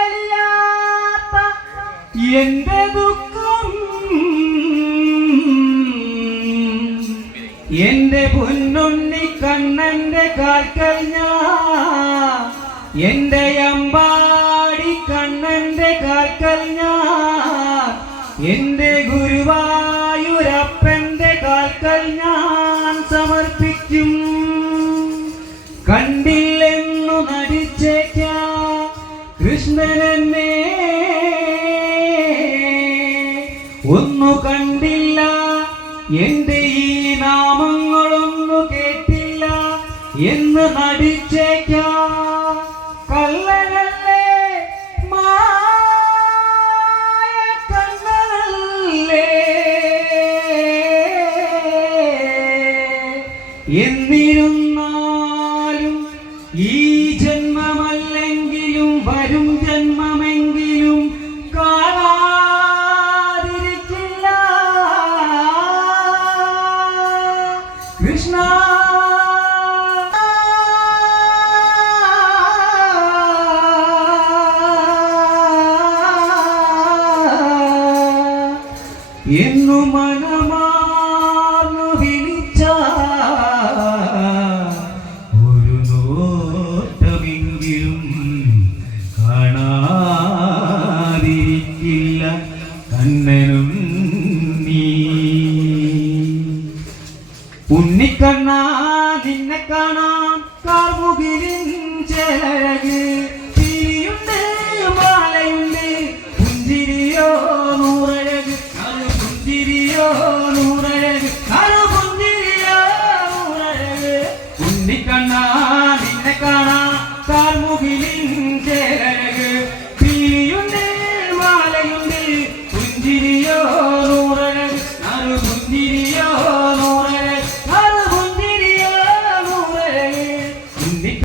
ചുടുകണ്ണീരലിയാത്ത എന്റെ ദുഃഖം എന്റെ പൊന്നുണ്ണി കണ്ണന്റെ കാൽക്കൽ ഞാൻ എന്റെ അമ്പാടി കണ്ണന്റെ കാൽക്കൽ ഞാൻ എന്റെ ഗുരുവായൂരപ്പന്റെ കാൽക്കൽ ഞാൻ സമർപ്പിക്കും. കണ്ടില്ലെന്നു നടിച്ചേക്കാം കൃഷ്ണനെന്നെ, ഒന്നു കണ്ടില്ല എന്റെ ഈ നാമങ്ങളൊന്നു കേട്ടില്ല എന്ന് നടിച്ചേക്കാം. കള്ളനല്ലേ മായ കണ്ണനല്ലേ എന്നിരുന്നാലും ഈ ജന്മമല്ലെങ്കിലും വരും ജന്മമെങ്കിലും കാണാതിരിക്കില്ല കൃഷ്ണ. എന്നു മനമാർന്നു വിളിച്ച ഒരു നോട്ടമെങ്കിലും കാണാതിരിക്കില്ല കണ്ണനും നീ. ഉണ്ണിക്കണ്ണാ നിന്നെ കാണാം കാർമുകിലിൻ ചേലഴക്, തിരിയുണ്ട് മാലയുണ്ട് പുഞ്ചിരിയോ നൂറഴക്, പുഞ്ചിരിയോ നൂറഴക്, പുഞ്ചിരിയോ നൂറഴക്. ഉണ്ണിക്കണ്ണാ നിന്നെ കാണാം കാർമുകിലിൻ ചേലഴക്, തിരിയുണ്ട് മാലയുണ്ട് പുഞ്ചിരിയോ